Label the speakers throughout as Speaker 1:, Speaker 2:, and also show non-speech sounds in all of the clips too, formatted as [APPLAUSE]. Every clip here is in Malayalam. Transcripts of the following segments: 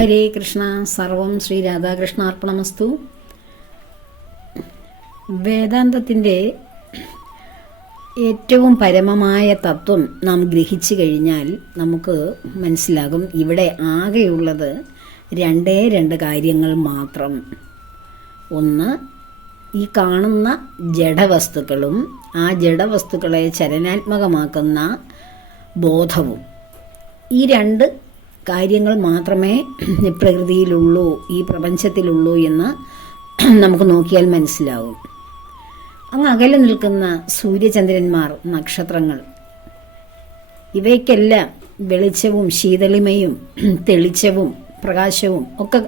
Speaker 1: ഹരേ കൃഷ്ണ സർവം ശ്രീ രാധാകൃഷ്ണാർപ്പണമസ്തു. വേദാന്തത്തിന്റെ ഏറ്റവും പരമമായ തത്വം നാം ഗ്രഹിച്ചു കഴിഞ്ഞാൽ നമുക്ക് മനസ്സിലാകും ഇവിടെ ആകെയുള്ളത് രണ്ടേ രണ്ട് കാര്യങ്ങൾ മാത്രം. ഒന്ന് ഈ കാണുന്ന ജഡവസ്തുക്കളും ആ ജഡവസ്തുക്കളെ ചലനാത്മകമാക്കുന്ന ബോധവും. ഈ രണ്ട് കാര്യങ്ങൾ മാത്രമേ [CLEARS THROAT] പ്രകൃതിയിലുള്ളൂ ഈ പ്രപഞ്ചത്തിലുള്ളൂ എന്ന് [CLEARS THROAT] നമുക്ക് നോക്കിയാൽ മനസ്സിലാവും. അങ്ങ് അകലെ നിൽക്കുന്ന സൂര്യചന്ദ്രന്മാർ നക്ഷത്രങ്ങൾ ഇവയ്ക്കെല്ലാം വെളിച്ചവും ശീതളിമയും [CLEARS THROAT] തെളിച്ചവും പ്രകാശവും ഒക്കെ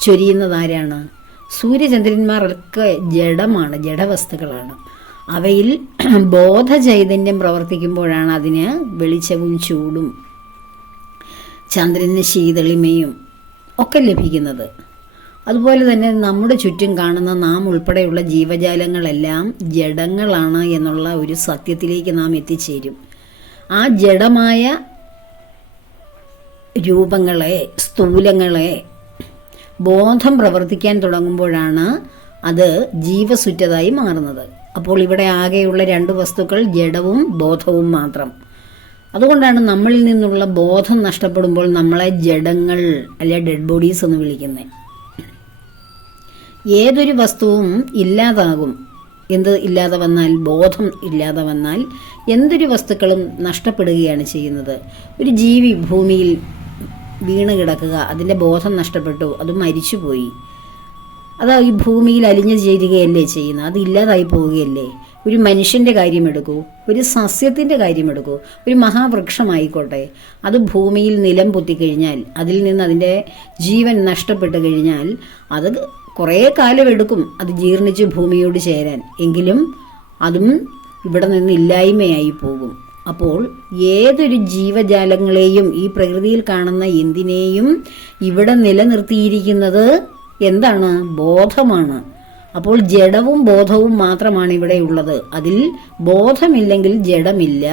Speaker 1: ചൊരിയുന്നത് ആരാണ്? സൂര്യചന്ദ്രന്മാരൊക്കെ ജഡമാണ് ജഡവസ്തുക്കളാണ്. അവയിൽ ബോധചൈതന്യം പ്രവർത്തിക്കുമ്പോഴാണ് അതിന് വെളിച്ചവും ചൂടും ചന്ദ്രന് ശീതളിമയും ഒക്കെ ലഭിക്കുന്നത്. അതുപോലെ തന്നെ നമ്മുടെ ചുറ്റും കാണുന്ന നാം ഉൾപ്പെടെയുള്ള ജീവജാലങ്ങളെല്ലാം ജഡങ്ങളാണ് എന്നുള്ള ഒരു സത്യത്തിലേക്ക് നാം എത്തിച്ചേരും. ആ ജഡമായ രൂപങ്ങളെ സ്ഥൂലങ്ങളെ ബോധം പ്രവർത്തിക്കാൻ തുടങ്ങുമ്പോഴാണ് അത് ജീവസുറ്റതായി മാറുന്നത്. അപ്പോൾ ഇവിടെ ആകെയുള്ള രണ്ട് വസ്തുക്കൾ ജഡവും ബോധവും മാത്രം. അതുകൊണ്ടാണ് നമ്മളിൽ നിന്നുള്ള ബോധം നഷ്ടപ്പെടുമ്പോൾ നമ്മളെ ജഡങ്ങൾ അല്ലെ ഡെഡ് ബോഡീസ് എന്ന് വിളിക്കുന്നത്. ഏതൊരു വസ്തുവും ഇല്ലാതാകും. എന്ത് ഇല്ലാതെ വന്നാൽ? ബോധം ഇല്ലാതെ വന്നാൽ എന്തൊരു വസ്തുക്കളും നഷ്ടപ്പെടുകയാണ് ചെയ്യുന്നത്. ഒരു ജീവി ഭൂമിയിൽ വീണ് കിടക്കുക അതിന്റെ ബോധം നഷ്ടപ്പെട്ടു അത് മരിച്ചുപോയി. അത് ഈ ഭൂമിയിൽ അലിഞ്ഞു ചേരുകയല്ലേ ചെയ്യുന്നത്? അത് ഇല്ലാതായി പോവുകയല്ലേ? ഒരു മനുഷ്യന്റെ കാര്യമെടുക്കൂ ഒരു സസ്യത്തിന്റെ കാര്യമെടുക്കൂ ഒരു മഹാവൃക്ഷമായിക്കോട്ടെ. അത് ഭൂമിയിൽ നിലം പൊത്തിക്കഴിഞ്ഞാൽ അതിൽ നിന്ന് അതിന്റെ ജീവൻ നഷ്ടപ്പെട്ട് കഴിഞ്ഞാൽ അത് കുറേ കാലം എടുക്കും അത് ജീർണിച്ച് ഭൂമിയോട് ചേരാൻ. എങ്കിലും അതും ഇവിടെ നിന്ന് ഇല്ലായ്മയായി പോകും. അപ്പോൾ ഏതൊരു ജീവജാലങ്ങളെയും ഈ പ്രകൃതിയിൽ കാണുന്ന എന്തിനേയും ഇവിടെ നിലനിർത്തിയിരിക്കുന്നത് എന്താണ്? ബോധമാണ്. അപ്പോൾ ജഡവും ബോധവും മാത്രമാണ് ഇവിടെ ഉള്ളത്. അതിൽ ബോധമില്ലെങ്കിൽ ജഡമില്ല.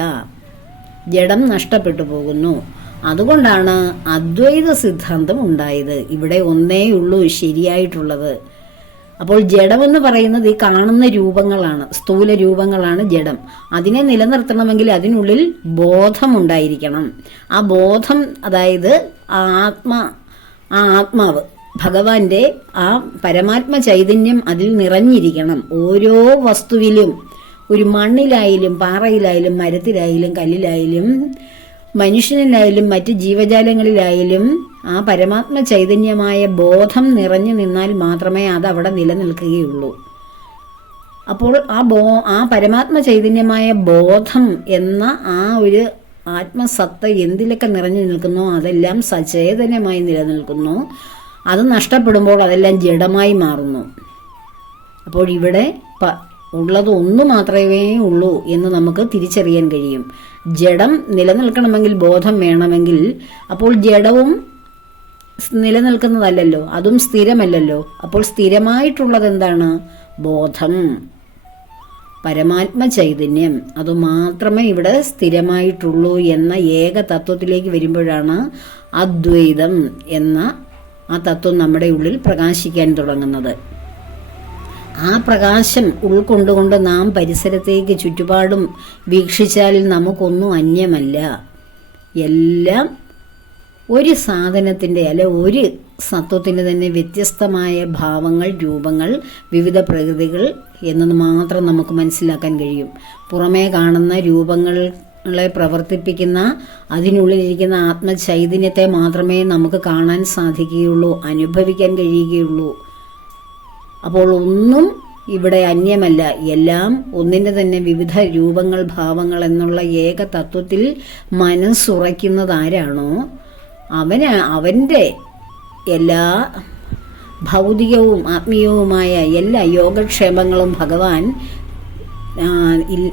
Speaker 1: ജഡം നഷ്ടപ്പെട്ടു പോകുന്നു. അതുകൊണ്ടാണ് അദ്വൈത സിദ്ധാന്തം ഉണ്ടായത്. ഇവിടെ ഒന്നേ ഉള്ളൂ ശരിയായിട്ടുള്ളത്. അപ്പോൾ ജഡമെന്ന് പറയുന്നത് ഈ കാണുന്ന രൂപങ്ങളാണ്. സ്ഥൂല രൂപങ്ങളാണ് ജഡം. അതിനെ നിലനിർത്തണമെങ്കിൽ അതിനുള്ളിൽ ബോധം ഉണ്ടായിരിക്കണം. ആ ബോധം അതായത് ആത്മ ആ ആത്മാവ് ഭഗവാന്റെ ആ പരമാത്മ ചൈതന്യം അതിൽ നിറഞ്ഞിരിക്കണം. ഓരോ വസ്തുവിലും ഒരു മണ്ണിലായാലും പാറയിലായാലും മരത്തിലായാലും കല്ലിലായാലും മനുഷ്യനിലായാലും മറ്റ് ജീവജാലങ്ങളിലായാലും ആ പരമാത്മ ചൈതന്യമായ ബോധം നിറഞ്ഞു നിന്നാൽ മാത്രമേ അത് അവിടെ നിലനിൽക്കുകയുള്ളൂ. അപ്പോൾ ആ ബോ ആ പരമാത്മ ചൈതന്യമായ ബോധം എന്ന ആ ഒരു ആത്മസത്ത എന്തിലൊക്കെ നിറഞ്ഞു നിൽക്കുന്നോ അതെല്ലാം സചേതനമായി നിലനിൽക്കുന്നു. അത് നഷ്ടപ്പെടുമ്പോൾ അതെല്ലാം ജഡമായി മാറുന്നു. അപ്പോൾ ഇവിടെ ഉള്ളത് ഒന്ന് മാത്രമേ ഉള്ളൂ എന്ന് നമുക്ക് തിരിച്ചറിയാൻ കഴിയും. ജഡം നിലനിൽക്കണമെങ്കിൽ ബോധം വേണമെങ്കിൽ അപ്പോൾ ജഡവും നിലനിൽക്കുന്നതല്ലല്ലോ അതും സ്ഥിരമല്ലല്ലോ. അപ്പോൾ സ്ഥിരമായിട്ടുള്ളത് എന്താണ് ബോധം. പരമാത്മ ചൈതന്യം. അത് മാത്രമേ ഇവിടെ സ്ഥിരമായിട്ടുള്ളൂ എന്ന ഏക തത്വത്തിലേക്ക് വരുമ്പോഴാണ് അദ്വൈതം എന്ന ആ തത്വം നമ്മുടെ ഉള്ളിൽ പ്രകാശിക്കാൻ തുടങ്ങുന്നത്. ആ പ്രകാശം ഉൾക്കൊണ്ടുകൊണ്ട് നാം പരിസരത്തേക്ക് ചുറ്റുപാടും വീക്ഷിച്ചാൽ നമുക്കൊന്നും അന്യമല്ല. എല്ലാം ഒരു സാധനത്തിന്റെ അല്ലെ ഒരു സത്വത്തിന്റെ തന്നെ വ്യത്യസ്തമായ ഭാവങ്ങൾ രൂപങ്ങൾ വിവിധ പ്രകൃതികൾ എന്നത് മാത്രം നമുക്ക് മനസ്സിലാക്കാൻ കഴിയും. പുറമേ കാണുന്ന പ്രവർത്തിപ്പിക്കുന്ന അതിനുള്ളിലിരിക്കുന്ന ആത്മചൈതന്യത്തെ മാത്രമേ നമുക്ക് കാണാൻ സാധിക്കുകയുള്ളൂ അനുഭവിക്കാൻ കഴിയുകയുള്ളൂ. അപ്പോൾ ഒന്നും ഇവിടെ അന്യമല്ല. എല്ലാം ഒന്നിന്റെ തന്നെ വിവിധ രൂപങ്ങൾ ഭാവങ്ങൾ എന്നുള്ള ഏക തത്വത്തിൽ മനസ്സുറയ്ക്കുന്നത് ആരാണോ അവന് അവന്റെ എല്ലാ ഭൗതികവും ആത്മീയവുമായ എല്ലാ യോഗക്ഷേമങ്ങളും ഭഗവാൻ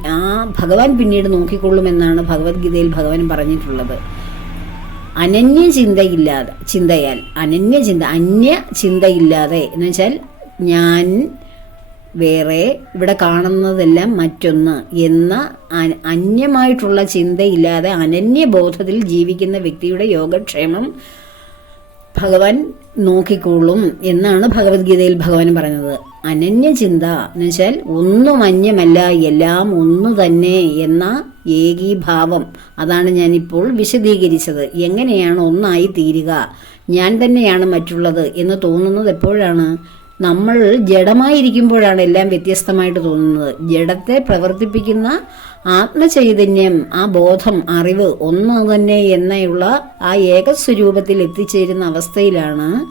Speaker 1: ആ ഭഗവാൻ പിന്നീട് നോക്കിക്കൊള്ളുമെന്നാണ് ഭഗവത്ഗീതയിൽ ഭഗവാൻ പറഞ്ഞിട്ടുള്ളത്. അനന്യ ചിന്തയില്ലാതെ ചിന്തയാൽ അനന്യ ചിന്ത അന്യ ചിന്തയില്ലാതെ എന്ന് വെച്ചാൽ ഞാൻ വേറെ ഇവിടെ കാണുന്നതെല്ലാം മറ്റൊന്ന് എന്ന അന്യമായിട്ടുള്ള ചിന്തയില്ലാതെ അനന്യബോധത്തിൽ ജീവിക്കുന്ന വ്യക്തിയുടെ യോഗക്ഷേമം ഭഗവാൻ നോക്കിക്കോളും എന്നാണ് ഭഗവത്ഗീതയിൽ ഭഗവാൻ പറഞ്ഞത് അനന്യചിന്ത എന്ന് വെച്ചാൽ ഒന്നും അന്യമല്ല എല്ലാം ഒന്നു തന്നെ എന്ന ഏകീഭാവം. അതാണ് ഞാനിപ്പോൾ വിശദീകരിച്ചത്. എങ്ങനെയാണ് ഒന്നായി തീരുക? ഞാൻ തന്നെയാണ് മറ്റുള്ളത് എന്ന് തോന്നുന്നത് എപ്പോഴാണ്? നമ്മൾ ജഡമായിരിക്കുമ്പോഴാണ് എല്ലാം വ്യത്യസ്തമായിട്ട് തോന്നുന്നത്. ജഡത്തെ പ്രവർത്തിപ്പിക്കുന്ന ആത്മചൈതന്യം ആ ബോധം അറിവ് ഒന്ന് തന്നെ എന്നുള്ള ആ ഏകസ്വരൂപത്തിൽ എത്തിച്ചേരുന്ന അവസ്ഥയിലാണ്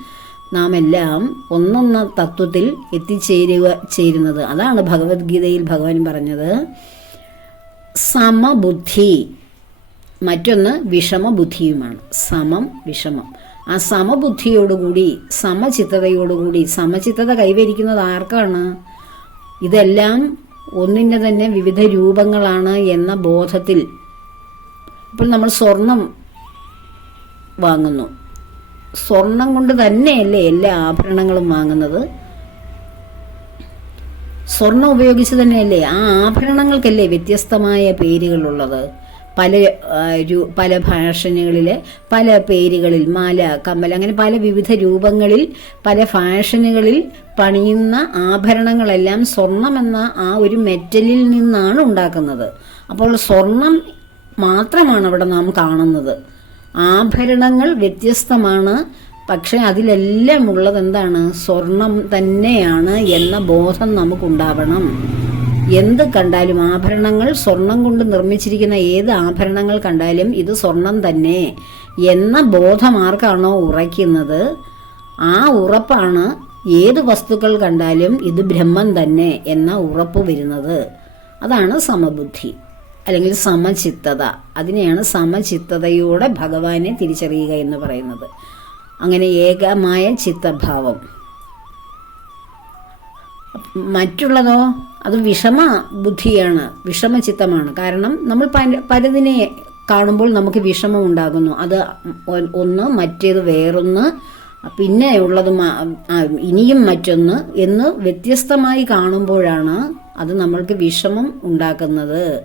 Speaker 1: നാം എല്ലാം ഒന്നൊന്ന തത്വത്തിൽ എത്തിച്ചേരുക ചേരുന്നത്. അതാണ് ഭഗവത്ഗീതയിൽ ഭഗവാൻ പറഞ്ഞത്. സമബുദ്ധി മറ്റൊന്ന് വിഷമബുദ്ധിയുമാണ്. സമം വിഷമം. ആ സമബുദ്ധിയോടുകൂടി സമചിത്തതയോടുകൂടി സമചിത്തത കൈവരിക്കുന്നത് ആർക്കാണ്? ഇതെല്ലാം ഒന്നിന്റെ തന്നെ വിവിധ രൂപങ്ങളാണ് എന്ന ബോധത്തിൽ ഇപ്പോൾ നമ്മൾ സ്വർണം വാങ്ങുന്നു. സ്വർണം കൊണ്ട് തന്നെയല്ലേ എല്ലാ ആഭരണങ്ങളും വാങ്ങുന്നത്? സ്വർണം ഉപയോഗിച്ച് തന്നെയല്ലേ ആ ആഭരണങ്ങൾക്കല്ലേ വ്യത്യസ്തമായ പേരുകളുള്ളത് പല പല ഫാഷനുകളിലെ പല പേരുകളിൽ മാല കമ്മൽ അങ്ങനെ പല വിവിധ രൂപങ്ങളിൽ പല ഫാഷനുകളിൽ പണിയുന്ന ആഭരണങ്ങളെല്ലാം സ്വർണമെന്ന ആ ഒരു മെറ്റലിൽ നിന്നാണ് ഉണ്ടാക്കുന്നത്. അപ്പോൾ സ്വർണം മാത്രമാണ് അവിടെ നാം കാണുന്നത്. ആഭരണങ്ങൾ വ്യത്യസ്തമാണ് പക്ഷെ അതിലെല്ലാം ഉള്ളത് എന്താണ്? സ്വർണം തന്നെയാണ് എന്ന ബോധം നമുക്കുണ്ടാവണം. എന്ത് കണ്ടാലും ആഭരണങ്ങൾ സ്വർണം കൊണ്ട് നിർമ്മിച്ചിരിക്കുന്ന ഏത് ആഭരണങ്ങൾ കണ്ടാലും ഇത് സ്വർണം തന്നെ എന്ന ബോധം ആർക്കാണോ ഉറയ്ക്കുന്നത്. ആ ഉറപ്പാണ് ഏത് വസ്തുക്കൾ കണ്ടാലും ഇത് ബ്രഹ്മം തന്നെ എന്ന ഉറപ്പ് വരുന്നത്. അതാണ് സമബുദ്ധി അല്ലെങ്കിൽ സമചിത്തത. അതിനെയാണ് സമചിത്തതയോടെ ഭഗവാനെ തിരിച്ചറിയുക എന്ന് പറയുന്നത്. അങ്ങനെ ഏകമായ ചിത്തഭാവം. മറ്റുള്ളതോ അത് വിഷമ ബുദ്ധിയാണ് വിഷമചിത്തമാണ്. കാരണം നമ്മൾ പല പലതിനെ കാണുമ്പോൾ നമുക്ക് വിഷമം ഉണ്ടാകുന്നു. അത് ഒന്ന് മറ്റേത് വേറൊന്ന് പിന്നെ ഉള്ളത് ഇനിയും മറ്റൊന്ന് എന്ന് വ്യത്യസ്തമായി കാണുമ്പോഴാണ് അത് നമ്മൾക്ക് വിഷമം ഉണ്ടാക്കുന്നത്.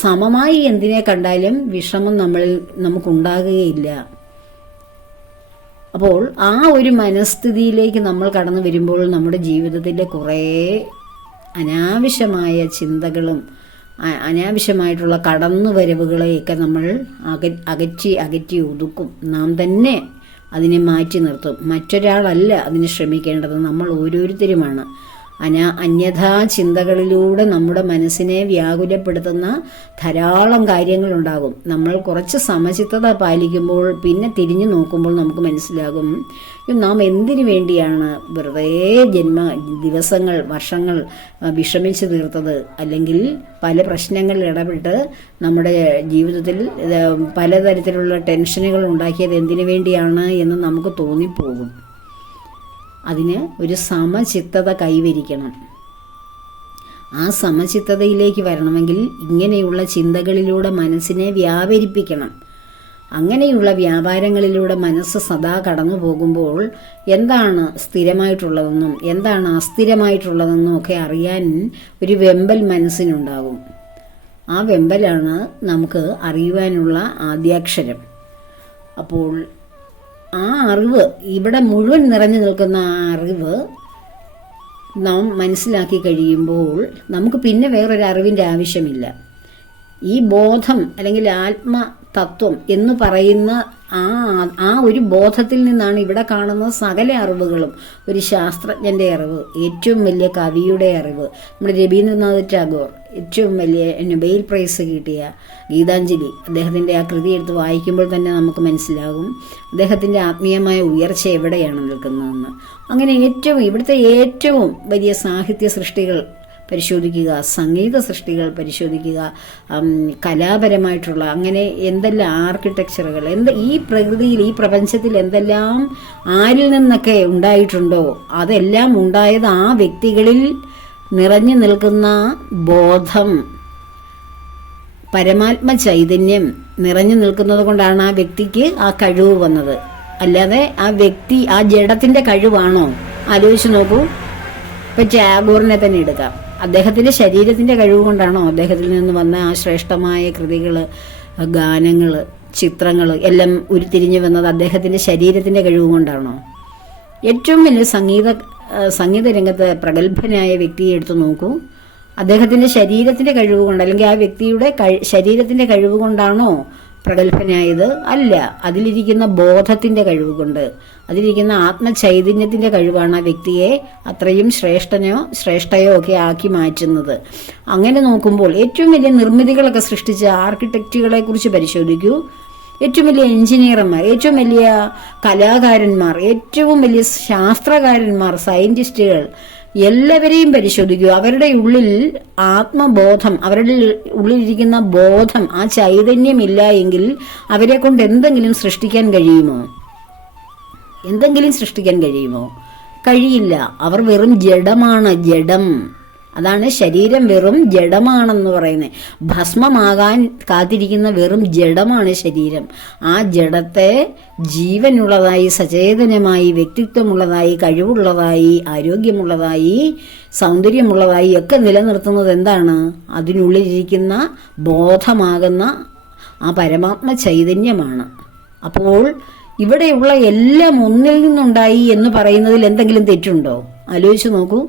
Speaker 1: സമമായി എന്തിനെ കണ്ടാലും വിഷമം നമ്മളിൽ നമുക്കുണ്ടാകുകയില്ല. അപ്പോൾ ആ ഒരു മനസ്ഥിതിയിലേക്ക് നമ്മൾ കടന്നു വരുമ്പോൾ നമ്മുടെ ജീവിതത്തിന്റെ കുറേ അനാവശ്യമായ ചിന്തകളും അനാവശ്യമായിട്ടുള്ള കടന്നുവരവുകളെയൊക്കെ നമ്മൾ അക അകറ്റി അകറ്റി ഒതുക്കും. നാം തന്നെ അതിനെ മാറ്റി നിർത്തും. മറ്റൊരാളല്ല അതിന് ശ്രമിക്കേണ്ടത്. നമ്മൾ ഓരോരുത്തരുമാണ്. അനാ അന്യഥാ ചിന്തകളിലൂടെ നമ്മുടെ മനസ്സിനെ വ്യാകുലപ്പെടുത്തുന്ന ധാരാളം കാര്യങ്ങളുണ്ടാകും. നമ്മൾ കുറച്ച് സമചിത്തത പാലിക്കുമ്പോൾ പിന്നെ തിരിഞ്ഞു നോക്കുമ്പോൾ നമുക്ക് മനസ്സിലാകും. നാം എന്തിനു വേണ്ടിയാണ് വെറുതെ ജന്മ ദിവസങ്ങൾ വർഷങ്ങൾ വിഷമിച്ചു തീർത്തത്? അല്ലെങ്കിൽ പല പ്രശ്നങ്ങളിൽ ഇടപെട്ട് നമ്മുടെ ജീവിതത്തിൽ പലതരത്തിലുള്ള ടെൻഷനുകൾ ഉണ്ടാക്കിയത് എന്തിനു വേണ്ടിയാണ് എന്ന് നമുക്ക് തോന്നിപ്പോകും. അതിന് ഒരു സമചിത്തത കൈവരിക്കണം. ആ സമചിത്തതയിലേക്ക് വരണമെങ്കിൽ ഇങ്ങനെയുള്ള ചിന്തകളിലൂടെ മനസ്സിനെ വ്യാപരിപ്പിക്കണം. അങ്ങനെയുള്ള വ്യാപാരങ്ങളിലൂടെ മനസ്സ് സദാ കടന്നു പോകുമ്പോൾ എന്താണ് സ്ഥിരമായിട്ടുള്ളതെന്നും എന്താണ് അസ്ഥിരമായിട്ടുള്ളതെന്നും ഒക്കെ അറിയാൻ ഒരു വെമ്പൽ മനസ്സിനുണ്ടാകും. ആ വെമ്പലാണ് നമുക്ക് അറിയുവാനുള്ള ആദ്യാക്ഷരം. അപ്പോൾ ആ അറിവ് ഇവിടെ മുഴുവൻ നിറഞ്ഞു നിൽക്കുന്ന ആ അറിവ് നാം മനസ്സിലാക്കി കഴിയുമ്പോൾ നമുക്ക് പിന്നെ വേറൊരു അറിവിന്റെ ആവശ്യമില്ല. ഈ ബോധം അല്ലെങ്കിൽ ആത്മതത്വം എന്ന് പറയുന്ന ആ ആ ഒരു ബോധത്തിൽ നിന്നാണ് ഇവിടെ കാണുന്ന സകല അറിവുകളും. ഒരു ശാസ്ത്രജ്ഞന്റെ അറിവ് ഏറ്റവും വലിയ കവിയുടെ അറിവ്. നമ്മുടെ രവീന്ദ്രനാഥ് ടാഗോർ ഏറ്റവും വലിയ നൊബേൽ പ്രൈസ് കിട്ടിയ ഗീതാഞ്ജലി അദ്ദേഹത്തിന്റെ ആ കൃതി എടുത്ത് വായിക്കുമ്പോൾ തന്നെ നമുക്ക് മനസ്സിലാകും അദ്ദേഹത്തിന്റെ ആത്മീയമായ ഉയർച്ച എവിടെയാണ് നിൽക്കുന്നതെന്ന്. അങ്ങനെ ഏറ്റവും ഇവിടുത്തെ ഏറ്റവും വലിയ സാഹിത്യ സൃഷ്ടികൾ പരിശോധിക്കുക സംഗീത സൃഷ്ടികൾ പരിശോധിക്കുക കലാപരമായിട്ടുള്ള അങ്ങനെ എന്തെല്ലാം ആർക്കിടെക്ചറുകൾ എന്ത് ഈ പ്രകൃതിയിൽ ഈ പ്രപഞ്ചത്തിൽ എന്തെല്ലാം ആരിൽ നിന്നൊക്കെ ഉണ്ടായിട്ടുണ്ടോ അതെല്ലാം ഉണ്ടായത് ആ വ്യക്തികളിൽ നിറഞ്ഞു നിൽക്കുന്ന ബോധം പരമാത്മ ചൈതന്യം നിറഞ്ഞു നിൽക്കുന്നത് കൊണ്ടാണ് ആ വ്യക്തിക്ക് ആ കഴിവ് വന്നത്. അല്ലാതെ ആ വ്യക്തി ആ ജഡത്തിന്റെ കഴിവാണോ? ആലോചിച്ച് നോക്കൂ. ഇപ്പൊ ടാഗോറിനെ തന്നെ എടുക്കാം. അദ്ദേഹത്തിന്റെ ശരീരത്തിന്റെ കഴിവ് കൊണ്ടാണോ അദ്ദേഹത്തിൽ നിന്ന് വന്ന ആ ശ്രേഷ്ഠമായ കൃതികൾ ഗാനങ്ങൾ ചിത്രങ്ങൾ എല്ലാം ഉരുത്തിരിഞ്ഞു വന്നത് അദ്ദേഹത്തിന്റെ ശരീരത്തിന്റെ കഴിവ് കൊണ്ടാണോ ഏറ്റവും വലിയ സംഗീത സംഗീത രംഗത്ത് പ്രഗത്ഭനായ വ്യക്തിയെ എടുത്തു നോക്കൂ. അദ്ദേഹത്തിന്റെ ശരീരത്തിന്റെ കഴിവ് കൊണ്ട് അല്ലെങ്കിൽ ആ വ്യക്തിയുടെ ശരീരത്തിന്റെ കഴിവ് കൊണ്ടാണോ പ്രഗത്ഭനായത് അല്ല. അതിലിരിക്കുന്ന ബോധത്തിന്റെ കഴിവ് കൊണ്ട്. അതിലിരിക്കുന്ന ആത്മചൈതന്യത്തിന്റെ കഴിവാണ് ആ വ്യക്തിയെ അത്രയും ശ്രേഷ്ഠനോ ശ്രേഷ്ഠയോ ഒക്കെ ആക്കി മാറ്റുന്നത്. അങ്ങനെ നോക്കുമ്പോൾ ഏറ്റവും വലിയ നിർമ്മിതികളൊക്കെ സൃഷ്ടിച്ച ആർക്കിടെക്റ്റുകളെ കുറിച്ച് പരിശോധിക്കൂ. ഏറ്റവും വലിയ എഞ്ചിനീയർമാർ ഏറ്റവും വലിയ കലാകാരന്മാർ ഏറ്റവും വലിയ ശാസ്ത്രകാരന്മാർ സയന്റിസ്റ്റുകൾ എല്ലാവരെയും പരിശോധിക്കൂ. അവരുടെ ഉള്ളിൽ ആത്മബോധം അവരുടെ ഉള്ളിലിരിക്കുന്ന ബോധം ആ ചൈതന്യമില്ല എങ്കിൽ അവരെ കൊണ്ട് എന്തെങ്കിലും സൃഷ്ടിക്കാൻ കഴിയുമോ? എന്തെങ്കിലും സൃഷ്ടിക്കാൻ കഴിയുമോ? കഴിയില്ല. അവർ വെറും ജഡമാണ് ജഡം. അതാണ് ശരീരം വെറും ജഡമാണെന്ന് പറയുന്നത്. ഭസ്മമാകാൻ കാത്തിരിക്കുന്ന വെറും ജഡമാണ് ശരീരം. ആ ജഡത്തെ ജീവനുള്ളതായി സചേതനമായി വ്യക്തിത്വമുള്ളതായി കഴിവുള്ളതായി ആരോഗ്യമുള്ളതായി സൗന്ദര്യമുള്ളതായി ഒക്കെ നിലനിർത്തുന്നത് എന്താണ്? അതിനുള്ളിലിരിക്കുന്ന ബോധമാകുന്ന ആ പരമാത്മ ചൈതന്യമാണ്. അപ്പോൾ ഇവിടെയുള്ള എല്ലാം ഒന്നിൽ നിന്നുണ്ടായി എന്ന് പറയുന്നതിൽ എന്തെങ്കിലും തെറ്റുണ്ടോ? ആലോചിച്ച് നോക്കൂ.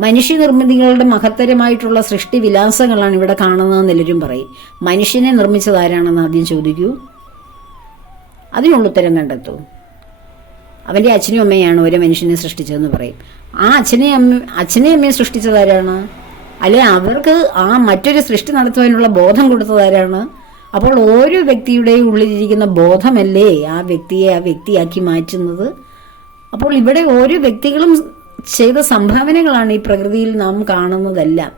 Speaker 1: മനുഷ്യനിർമ്മിതികളുടെ മഹത്തരമായിട്ടുള്ള സൃഷ്ടി വിലാസങ്ങളാണ് ഇവിടെ കാണുന്നതെന്ന് എല്ലാവരും പറയും. മനുഷ്യനെ നിർമ്മിച്ചത് ആരാണെന്ന് ആദ്യം ചോദിക്കൂ. അതിനുള്ള ഉത്തരം കണ്ടെത്തൂ. അവന്റെ അച്ഛനും അമ്മയാണ് ഒരു മനുഷ്യനെ സൃഷ്ടിച്ചതെന്ന് പറയും. ആ അച്ഛനെ അമ്മ അച്ഛനെ അമ്മയെ സൃഷ്ടിച്ചത് ആരാണ്? അല്ലെ അവർക്ക് ആ മറ്റൊരു സൃഷ്ടി നടത്തുവാനുള്ള ബോധം കൊടുത്തത് ആരാണ്? അപ്പോൾ ഓരോ വ്യക്തിയുടെയും ഉള്ളിലിരിക്കുന്ന ബോധമല്ലേ ആ വ്യക്തിയെ ആ വ്യക്തിയാക്കി മാറ്റുന്നത്? അപ്പോൾ ഇവിടെ ഓരോ വ്യക്തികളും ചെയ്ത സംഭാവനകളാണ് ഈ പ്രകൃതിയിൽ നാം കാണുന്നതെല്ലാം.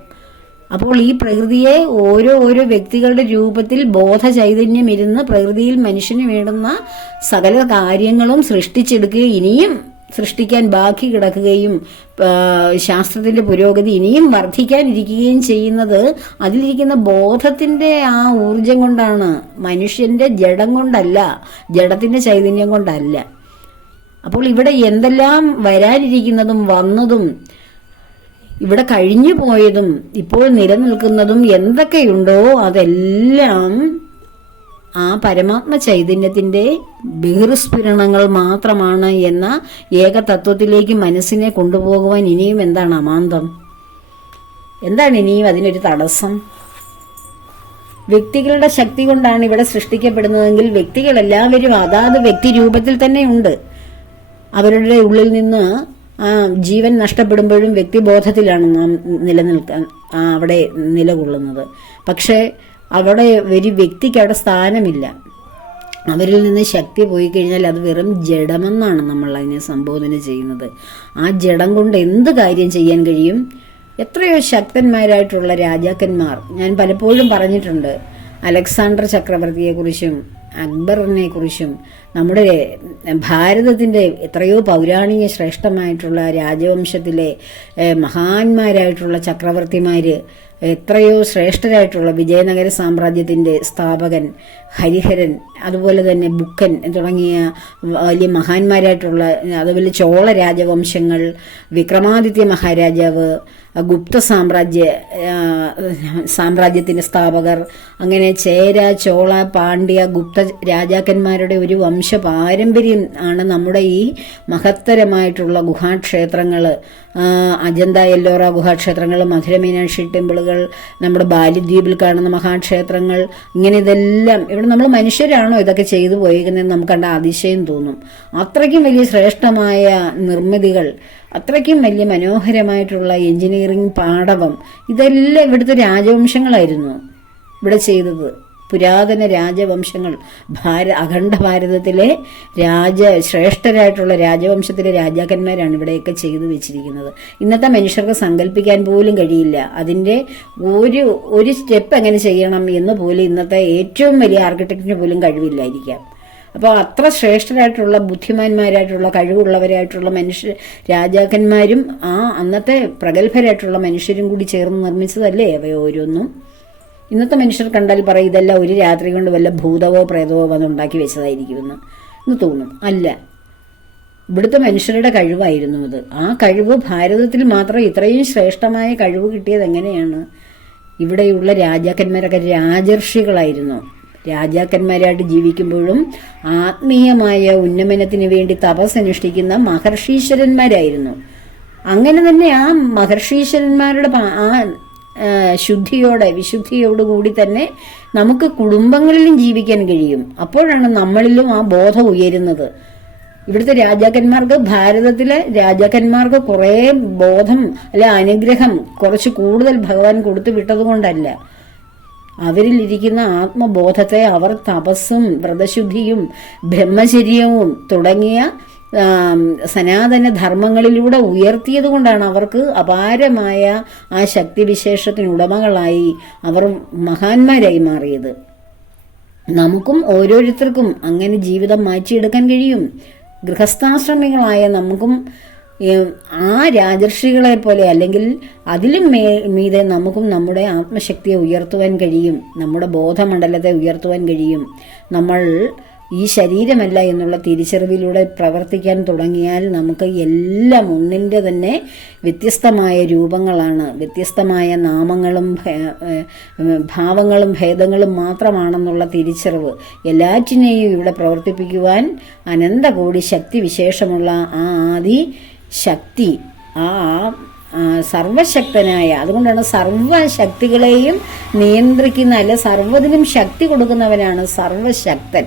Speaker 1: അപ്പോൾ ഈ പ്രകൃതിയെ ഓരോ ഓരോ വ്യക്തികളുടെ രൂപത്തിൽ ബോധ ചൈതന്യം ഇരുന്ന് പ്രകൃതിയിൽ മനുഷ്യന് വേണ്ടുന്ന സകല കാര്യങ്ങളും സൃഷ്ടിച്ചെടുക്കുകയും ഇനിയും സൃഷ്ടിക്കാൻ ബാക്കി കിടക്കുകയും ശാസ്ത്രത്തിന്റെ പുരോഗതി ഇനിയും വർദ്ധിക്കാനിരിക്കുകയും ചെയ്യുന്നത് അതിലിരിക്കുന്ന ബോധത്തിന്റെ ആ ഊർജം കൊണ്ടാണ്. മനുഷ്യന്റെ ജഡം കൊണ്ടല്ല ജഡത്തിന്റെ ചൈതന്യം കൊണ്ടല്ല. അപ്പോൾ ഇവിടെ എന്തെല്ലാം വരാനിരിക്കുന്നതും വന്നതും ഇവിടെ കഴിഞ്ഞു പോയതും ഇപ്പോൾ നിലനിൽക്കുന്നതും എന്തൊക്കെയുണ്ടോ അതെല്ലാം ആ പരമാത്മ ചൈതന്യത്തിന്റെ ബഹിർസ്ഫുരണങ്ങൾ മാത്രമാണ് എന്ന ഏകതത്വത്തിലേക്ക് മനസ്സിനെ കൊണ്ടുപോകുവാൻ ഇനിയും എന്താണ് അമാന്തം? എന്താണ് ഇനിയും അതിനൊരു തടസ്സം? വ്യക്തികളുടെ ശക്തി കൊണ്ടാണ് ഇവിടെ സൃഷ്ടിക്കപ്പെടുന്നതെങ്കിൽ വ്യക്തികൾ എല്ലാവരും അതാത് വ്യക്തി രൂപത്തിൽ തന്നെ ഉണ്ട്. അവരുടെ ഉള്ളിൽ നിന്ന് ആ ജീവൻ നഷ്ടപ്പെടുമ്പോഴും വ്യക്തിബോധത്തിലാണ് നാം നിലനിൽക്കാൻ അവിടെ നിലകൊള്ളുന്നത്. പക്ഷേ അവിടെ ഒരു വ്യക്തിക്ക് അവിടെ സ്ഥാനമില്ല. അവരിൽ നിന്ന് ശക്തി പോയി കഴിഞ്ഞാൽ അത് വെറും ജഡമെന്നാണ് നമ്മൾ അതിനെ സംബോധന ചെയ്യുന്നത്. ആ ജഡം കൊണ്ട് എന്ത് കാര്യം ചെയ്യാൻ കഴിയും? എത്രയോ ശക്തന്മാരായിട്ടുള്ള രാജാക്കന്മാർ ഞാൻ പലപ്പോഴും പറഞ്ഞിട്ടുണ്ട് അലക്സാണ്ടർ ചക്രവർത്തിയെക്കുറിച്ചും അക്ബറിനെ കുറിച്ചും നമ്മുടെ ഭാരതത്തിന്റെ എത്രയോ പൗരാണിക ശ്രേഷ്ഠമായിട്ടുള്ള രാജവംശത്തിലെ മഹാന്മാരായിട്ടുള്ള ചക്രവർത്തിമാര് എത്രയോ ശ്രേഷ്ഠരായിട്ടുള്ള വിജയനഗര സാമ്രാജ്യത്തിന്റെ സ്ഥാപകൻ ഹരിഹരൻ അതുപോലെ തന്നെ ബുക്കൻ തുടങ്ങിയ വലിയ മഹാന്മാരായിട്ടുള്ള അതുപോലെ ചോള രാജവംശങ്ങൾ വിക്രമാദിത്യ മഹാരാജാവ് ഗുപ്ത സാമ്രാജ്യ സാമ്രാജ്യത്തിന്റെ സ്ഥാപകർ അങ്ങനെ ചേര ചോള പാണ്ഡ്യ ഗുപ്ത രാജാക്കന്മാരുടെ ഒരു വംശ പാരമ്പര്യം ആണ് നമ്മുടെ ഈ മഹത്തരമായിട്ടുള്ള ഗുഹാക്ഷേത്രങ്ങൾ അജന്ത എല്ലോറ ഗുഹാക്ഷേത്രങ്ങൾ മധുര മീനാക്ഷി ടെമ്പിളുകൾ നമ്മുടെ ബാലിദ്വീപിൽ കാണുന്ന മഹാക്ഷേത്രങ്ങൾ ഇങ്ങനെ ഇതെല്ലാം. ഇവിടെ നമ്മൾ മനുഷ്യരാണോ ഇതൊക്കെ ചെയ്തു പോയിരിക്കുന്നതെന്ന് നമുക്ക് കണ്ട അതിശയം തോന്നും. അത്രയ്ക്കും വലിയ ശ്രേഷ്ഠമായ നിർമ്മിതികൾ അത്രയ്ക്കും വലിയ മനോഹരമായിട്ടുള്ള എഞ്ചിനീയറിംഗ് പാടവം ഇതെല്ലാം ഇവിടുത്തെ രാജവംശങ്ങളായിരുന്നു ഇവിടെ ചെയ്തത്. പുരാതന രാജവംശങ്ങൾ ഭാര അഖണ്ഡ ഭാരതത്തിലെ രാജ ശ്രേഷ്ഠരായിട്ടുള്ള രാജവംശത്തിലെ രാജാക്കന്മാരാണ് ഇവിടെയൊക്കെ ചെയ്തു വെച്ചിരിക്കുന്നത്. ഇന്നത്തെ മനുഷ്യർക്ക് സങ്കല്പിക്കാൻ പോലും കഴിയില്ല. അതിന്റെ ഒരു ഒരു സ്റ്റെപ്പ് എങ്ങനെ ചെയ്യണം എന്ന് പോലും ഇന്നത്തെ ഏറ്റവും വലിയ ആർക്കിടെക്റ്റിന് പോലും കഴിവില്ലായിരിക്കാം. അപ്പോൾ അത്ര ശ്രേഷ്ഠരായിട്ടുള്ള ബുദ്ധിമാന്മാരായിട്ടുള്ള കഴിവുള്ളവരായിട്ടുള്ള മനുഷ്യ രാജാക്കന്മാരും ആ അന്നത്തെ പ്രഗത്ഭരായിട്ടുള്ള മനുഷ്യരും കൂടി ചേർന്ന് നിർമ്മിച്ചതല്ലേ അവ ഇന്നത്തെ മനുഷ്യർ കണ്ടാൽ പറയും ഇതെല്ലാം ഒരു രാത്രി കൊണ്ട് വല്ല ഭൂതവോ പ്രേതവോ വന്ന് ഉണ്ടാക്കി വെച്ചതായിരിക്കുമെന്ന്. എന്ന് തോന്നും. അല്ല. ഇവിടുത്തെ മനുഷ്യരുടെ കഴിവായിരുന്നു അത്. ആ കഴിവ് ഭാരതത്തിൽ മാത്രം ഇത്രയും ശ്രേഷ്ഠമായ കഴിവ് കിട്ടിയത് എങ്ങനെയാണ്? ഇവിടെയുള്ള രാജാക്കന്മാരൊക്കെ രാജർഷികളായിരുന്നു. രാജാക്കന്മാരായിട്ട് ജീവിക്കുമ്പോഴും ആത്മീയമായ ഉന്നമനത്തിന് വേണ്ടി തപസ് അനുഷ്ഠിക്കുന്ന മഹർഷീശ്വരന്മാരായിരുന്നു. അങ്ങനെ തന്നെ ആ മഹർഷീശ്വരന്മാരുടെ ആ ശുദ്ധിയോടെ വിശുദ്ധിയോടുകൂടി തന്നെ നമുക്ക് കുടുംബങ്ങളിലും ജീവിക്കാൻ കഴിയും. അപ്പോഴാണ് നമ്മളിലും ആ ബോധം ഉയരുന്നത്. ഇവിടുത്തെ രാജാക്കന്മാർക്ക് ഭാരതത്തിലെ രാജാക്കന്മാർക്ക് കുറേ ബോധം അല്ലെ അനുഗ്രഹം കുറച്ച് കൂടുതൽ ഭഗവാൻ കൊടുത്തു വിട്ടത് കൊണ്ടല്ല അവരിലിരിക്കുന്ന ആത്മബോധത്തെ അവർ തപസ്സും വ്രതശുദ്ധിയും ബ്രഹ്മചര്യവും തുടങ്ങിയ സനാതന ധർമ്മങ്ങളിലൂടെ ഉയർത്തിയത് കൊണ്ടാണ് അവർക്ക് അപാരമായ ആ ശക്തിവിശേഷത്തിനുടമകളായി അവർ മഹാന്മാരായി മാറിയത്. നമുക്കും ഓരോരുത്തർക്കും അങ്ങനെ ജീവിതം മാറ്റിയെടുക്കാൻ കഴിയും. ഗൃഹസ്ഥാശ്രമികളായ നമുക്കും ആ രാജർഷികളെ പോലെ അല്ലെങ്കിൽ അതിലും മേ മീതെ നമുക്കും നമ്മുടെ ആത്മശക്തിയെ ഉയർത്തുവാൻ കഴിയും. നമ്മുടെ ബോധമണ്ഡലത്തെ ഉയർത്തുവാൻ കഴിയും. നമ്മൾ ഈ ശരീരമല്ല എന്നുള്ള തിരിച്ചറിവിലൂടെ പ്രവർത്തിക്കാൻ തുടങ്ങിയാൽ നമുക്ക് എല്ലാം ഒന്നിന്റെ തന്നെ വ്യത്യസ്തമായ രൂപങ്ങളാണ്. വ്യത്യസ്തമായ നാമങ്ങളും ഭാവങ്ങളും ഭേദങ്ങളും മാത്രമാണെന്നുള്ള തിരിച്ചറിവ്. എല്ലാറ്റിനെയും ഇവിടെ പ്രവർത്തിപ്പിക്കുവാൻ അനന്തകോടി ശക്തി വിശേഷമുള്ള ആ ആദി ശക്തി ആ സർവശക്തനായ അതുകൊണ്ടാണ് സർവശക്തികളെയും നിയന്ത്രിക്കുന്ന അല്ലെ സർവതിനും ശക്തി കൊടുക്കുന്നവനാണ് സർവശക്തൻ.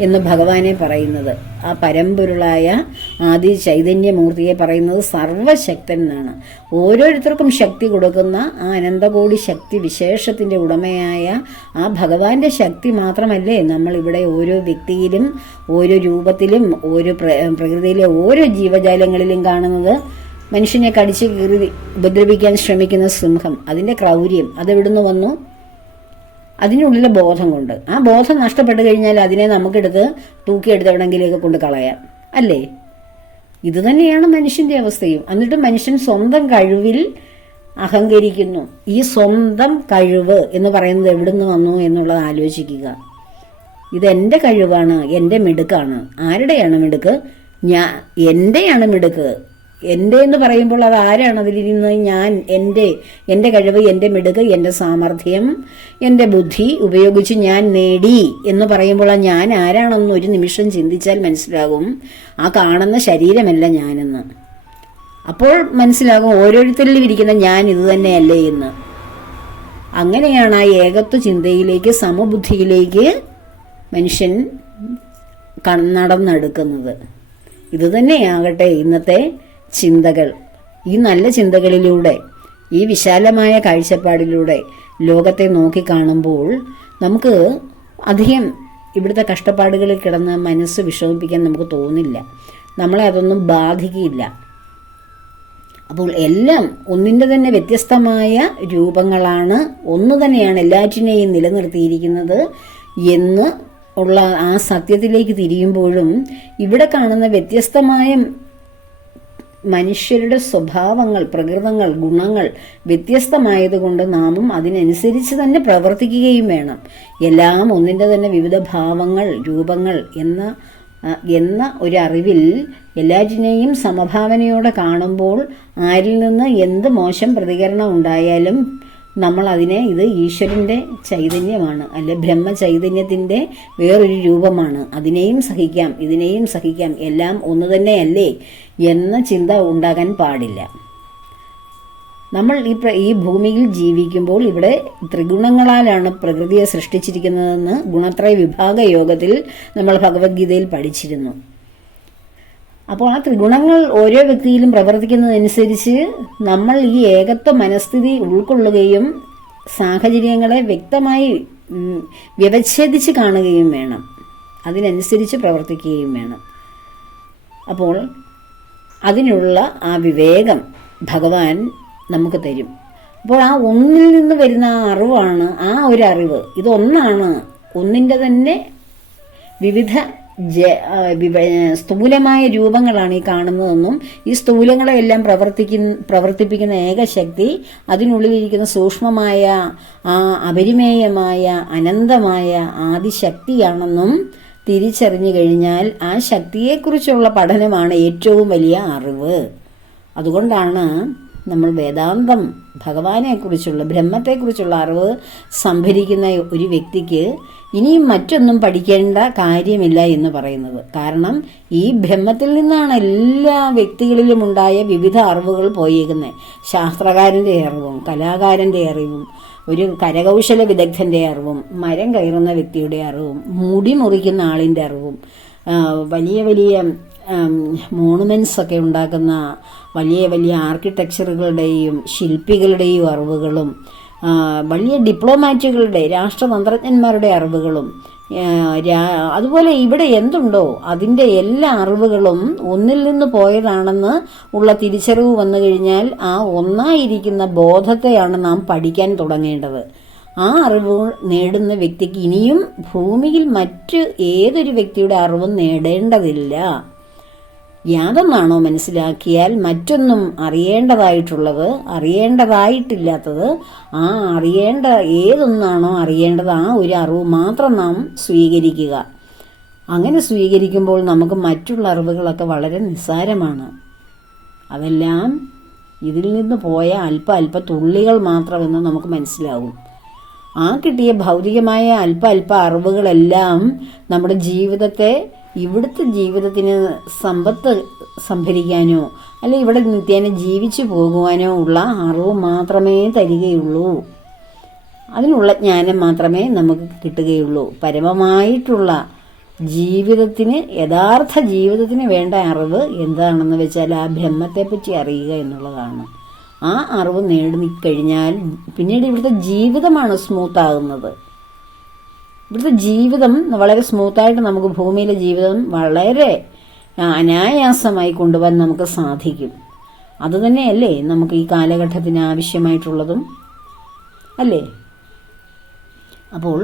Speaker 1: എന്ന് ഭഗവാനെ പറയുന്നത്. ആ പരമ്പൊരുളായ ആദി ചൈതന്യമൂർത്തിയെ പറയുന്നത് സർവശക്തൻ എന്നാണ് ഓരോരുത്തർക്കും ശക്തി കൊടുക്കുന്ന ആ അനന്തകോടി ശക്തി വിശേഷത്തിന്റെ ഉടമയായ ആ ഭഗവാന്റെ ശക്തി മാത്രമല്ലേ നമ്മൾ ഇവിടെ ഓരോ വ്യക്തിയിലും ഓരോ രൂപത്തിലും ഓരോ പ്ര- പ്രകൃതിയിലെ ഓരോ ജീവജാലങ്ങളിലും കാണുന്നത് മനുഷ്യനെ കടിച്ച് കീറി ഉപദ്രവിക്കാൻ ശ്രമിക്കുന്ന സിംഹം. അതിന്റെ ക്രൗര്യം അതെവിടുന്ന് വന്നു? അതിനുള്ളിലെ ബോധം കൊണ്ട്. ആ ബോധം നഷ്ടപ്പെട്ടു കഴിഞ്ഞാൽ അതിനെ നമുക്കെടുത്ത് തൂക്കിയെടുത്ത് എവിടെങ്കിലേക്ക് കൊണ്ട് കളയാം. അല്ലേ? ഇത് തന്നെയാണ് മനുഷ്യന്റെ അവസ്ഥയും. എന്നിട്ട് മനുഷ്യൻ സ്വന്തം കഴിവിൽ അഹങ്കരിക്കുന്നു. ഈ സ്വന്തം കഴിവ് എന്ന് പറയുന്നത് എവിടുന്ന് വന്നു എന്നുള്ളത് ആലോചിക്കുക. ഇത് എന്റെ കഴിവാണ് എന്റെ മിടുക്കാണ്. ആരുടെയാണ് മിടുക്ക്? ഞാൻ എന്റെയാണ് മിടുക്ക്. എന്റെ എന്ന് പറയുമ്പോൾ അത് ആരാണ് അതിലിരുന്ന് ഞാൻ എന്റെ എന്റെ കഴിവ് എന്റെ മിടുക്ക് എന്റെ സാമർഥ്യം എന്റെ ബുദ്ധി ഉപയോഗിച്ച് ഞാൻ നേടി എന്ന് പറയുമ്പോൾ ആ ഞാൻ ആരാണെന്ന് ഒരു നിമിഷം ചിന്തിച്ചാൽ മനസ്സിലാകും. ആ കാണുന്ന ശരീരമല്ല ഞാനെന്ന്. അപ്പോൾ മനസ്സിലാകും ഓരോരുത്തരിലും ഇരിക്കുന്ന ഞാൻ ഇത് തന്നെയല്ലേ എന്ന്. അങ്ങനെയാണ് ആ ഏകത്വ ചിന്തയിലേക്ക് സമബുദ്ധിയിലേക്ക് മനുഷ്യൻ നടന്നെടുക്കുന്നത്. ഇത് തന്നെയാകട്ടെ ഇന്നത്തെ ചിന്തകൾ. ഈ നല്ല ചിന്തകളിലൂടെ ഈ വിശാലമായ കാഴ്ചപ്പാടിലൂടെ ലോകത്തെ നോക്കിക്കാണുമ്പോൾ നമുക്ക് അധികം ഇവിടുത്തെ കഷ്ടപ്പാടുകളിൽ കിടന്ന് മനസ്സ് വിഷമിപ്പിക്കാൻ നമുക്ക് തോന്നില്ല. നമ്മളെ അതൊന്നും ബാധിക്കില്ല അപ്പോൾ എല്ലാം ഒന്നിന്റെ തന്നെ വ്യത്യസ്തമായ രൂപങ്ങളാണ്. ഒന്ന് തന്നെയാണ് എല്ലാറ്റിനെയും നിലനിർത്തിയിരിക്കുന്നത് എന്ന് ഉള്ള ആ സത്യത്തിലേക്ക് തിരിയുമ്പോഴും ഇവിടെ കാണുന്ന വ്യത്യസ്തമായ മനുഷ്യരുടെ സ്വഭാവങ്ങൾ പ്രകൃതങ്ങൾ ഗുണങ്ങൾ വ്യത്യസ്തമായതുകൊണ്ട് നാമും അതിനനുസരിച്ച് തന്നെ പ്രവർത്തിക്കുകയും വേണം. എല്ലാം ഒന്നിന്റെ തന്നെ വിവിധ ഭാവങ്ങൾ രൂപങ്ങൾ എന്ന എന്ന ഒരു അറിവിൽ എല്ലാറ്റിനെയും സമഭാവനയോടെ കാണുമ്പോൾ ആരിൽ നിന്ന് എന്ത് മോശം പ്രതികരണം ഉണ്ടായാലും നമ്മൾ അതിനെ ഇത് ഈശ്വരന്റെ ചൈതന്യമാണ് അല്ലെ ബ്രഹ്മ ചൈതന്യത്തിന്റെ വേറൊരു രൂപമാണ്. അതിനെയും സഹിക്കാം ഇതിനെയും സഹിക്കാം എല്ലാം ഒന്ന് തന്നെയല്ലേ എന്ന ചിന്ത ഉണ്ടാകാൻ പാടില്ല. നമ്മൾ ഈ ഈ ഭൂമിയിൽ ജീവിക്കുമ്പോൾ ഇവിടെ ത്രിഗുണങ്ങളാലാണ് പ്രകൃതിയെ സൃഷ്ടിച്ചിരിക്കുന്നതെന്ന് ഗുണത്രയ വിഭാഗ യോഗത്തിൽ നമ്മൾ ഭഗവത്ഗീതയിൽ പഠിച്ചിരുന്നു. അപ്പോൾ ആ ത്രിഗുണങ്ങൾ ഓരോ വ്യക്തിയിലും പ്രവർത്തിക്കുന്നതനുസരിച്ച് നമ്മൾ ഈ ഏകത്വ മനസ്ഥിതി ഉൾക്കൊള്ളുകയും സാഹചര്യങ്ങളെ വ്യക്തമായി വ്യവച്ഛേദിച്ച് കാണുകയും വേണം. അതിനനുസരിച്ച് പ്രവർത്തിക്കുകയും വേണം. അപ്പോൾ അതിനുള്ള ആ വിവേകം ഭഗവാൻ നമുക്ക് തരും. അപ്പോൾ ആ ഒന്നിൽ നിന്ന് വരുന്ന ആ അറിവാണ് ആ ഒരു അറിവ്. ഇതൊന്നാണ് ഒന്നിന്റെ തന്നെ വിവിധ സ്ഥൂലമായ രൂപങ്ങളാണ് ഈ കാണുന്നതെന്നും ഈ സ്ഥൂലങ്ങളെല്ലാം പ്രവർത്തിക്കുന്ന പ്രവർത്തിപ്പിക്കുന്ന ഏകശക്തി അതിനുള്ളിലിരിക്കുന്ന സൂക്ഷ്മമായ ആ അപരിമേയമായ അനന്തമായ ആദിശക്തിയാണെന്നും തിരിച്ചറിഞ്ഞു കഴിഞ്ഞാൽ ആ ശക്തിയെക്കുറിച്ചുള്ള പഠനമാണ് ഏറ്റവും വലിയ അറിവ്. അതുകൊണ്ടാണ് നമ്മൾ വേദാന്തം ഭഗവാനെക്കുറിച്ചുള്ള ബ്രഹ്മത്തെക്കുറിച്ചുള്ള അറിവ് സംഭരിക്കുന്ന ഒരു വ്യക്തിക്ക് ഇനിയും മറ്റൊന്നും പഠിക്കേണ്ട കാര്യമില്ല എന്ന് പറയുന്നത്. കാരണം ഈ ബ്രഹ്മത്തിൽ നിന്നാണ് എല്ലാ വ്യക്തികളിലും ഉണ്ടായ വിവിധ അറിവുകൾ പോയേക്കുന്നത്. ശാസ്ത്രകാരന്റെ അറിവും കലാകാരന്റെ അറിവും ഒരു കരകൗശല വിദഗ്ധന്റെ അറിവും മരം കയറുന്ന വ്യക്തിയുടെ അറിവും മുടി മുറിക്കുന്ന ആളിന്റെ അറിവും വലിയ വലിയ മോണുമെന്റ്സ് ഒക്കെ ഉണ്ടാക്കുന്ന വലിയ വലിയ ആർക്കിടെക്ചറുകളുടെയും ശില്പികളുടെയും അറിവുകളും വലിയ ഡിപ്ലോമാറ്റുകളുടെ രാഷ്ട്രതന്ത്രജ്ഞന്മാരുടെ അറിവുകളും അതുപോലെ ഇവിടെ എന്തുണ്ടോ അതിന്റെ എല്ലാ അറിവുകളും ഒന്നിൽ നിന്ന് പോയതാണെന്ന് ഉള്ള തിരിച്ചറിവ് വന്നു കഴിഞ്ഞാൽ ആ ഒന്നായിരിക്കുന്ന ബോധത്തെയാണ് നാം പഠിക്കാൻ തുടങ്ങേണ്ടത്. ആ അറിവ് നേടുന്ന വ്യക്തിക്ക് ഇനിയും ഭൂമിയിൽ മറ്റ് ഏതൊരു വ്യക്തിയുടെ അറിവും നേടേണ്ടതില്ല. യാതൊന്നാണോ മനസ്സിലാക്കിയാൽ മറ്റൊന്നും അറിയേണ്ടതായിട്ടുള്ളത് അറിയേണ്ടതായിട്ടില്ലാത്തത് ആ അറിയേണ്ട ഏതൊന്നാണോ അറിയേണ്ടത് ആ ഒരു അറിവ് മാത്രം നാം സ്വീകരിക്കുക. അങ്ങനെ സ്വീകരിക്കുമ്പോൾ നമുക്ക് മറ്റുള്ള അറിവുകളൊക്കെ വളരെ നിസ്സാരമാണ്. അതെല്ലാം ഇതിൽ നിന്ന് പോയ അല്പ അല്പ തുള്ളികൾ മാത്രമെന്ന് നമുക്ക് മനസ്സിലാവും. ആ കിട്ടിയ ഭൗതികമായ അല്പ അല്പ അറിവുകളെല്ലാം നമ്മുടെ ജീവിതത്തെ ഇവിടുത്തെ ജീവിതത്തിന് സമ്പത്ത് സംഭരിക്കാനോ അല്ലെ ഇവിടെ നിത്യേന ജീവിച്ചു പോകുവാനോ ഉള്ള അറിവ് മാത്രമേ തരികയുള്ളൂ. അതിനുള്ള ജ്ഞാനം മാത്രമേ നമുക്ക് കിട്ടുകയുള്ളൂ. പരമമായിട്ടുള്ള ജീവിതത്തിന് യഥാർത്ഥ ജീവിതത്തിന് വേണ്ട അറിവ് എന്താണെന്ന് വെച്ചാൽ ആ ബ്രഹ്മത്തെപ്പറ്റി അറിയുക എന്നുള്ളതാണ്. ആ അറിവ് നേടി കഴിഞ്ഞാൽ പിന്നീട് ഇവിടുത്തെ ജീവിതമാണ് സ്മൂത്ത് ആകുന്നത്. ഇവിടുത്തെ ജീവിതം വളരെ സ്മൂത്തായിട്ട് നമുക്ക് ഭൂമിയിലെ ജീവിതം വളരെ അനായാസമായി കൊണ്ടുപോകാൻ നമുക്ക് സാധിക്കും. അതുതന്നെയല്ലേ നമുക്ക് ഈ കാലഘട്ടത്തിന് ആവശ്യമായിട്ടുള്ളതും അല്ലേ? അപ്പോൾ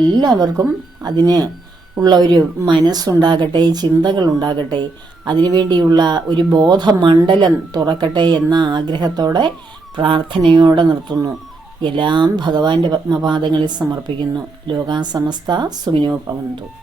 Speaker 1: എല്ലാവർക്കും അതിന് ഉള്ള ഒരു മനസ്സുണ്ടാകട്ടെ ചിന്തകൾ ഉണ്ടാകട്ടെ അതിനുവേണ്ടിയുള്ള ഒരു ബോധമണ്ഡലം തുറക്കട്ടെ എന്ന ആഗ്രഹത്തോടെ പ്രാർത്ഥനയോടെ നിർത്തുന്നു. എല്ലാം ഭഗവാന്റെ പത്മപാദങ്ങളിൽ സമർപ്പിക്കുന്നു. ലോകാസമസ്ത സുവിനോ ഭവന്തു.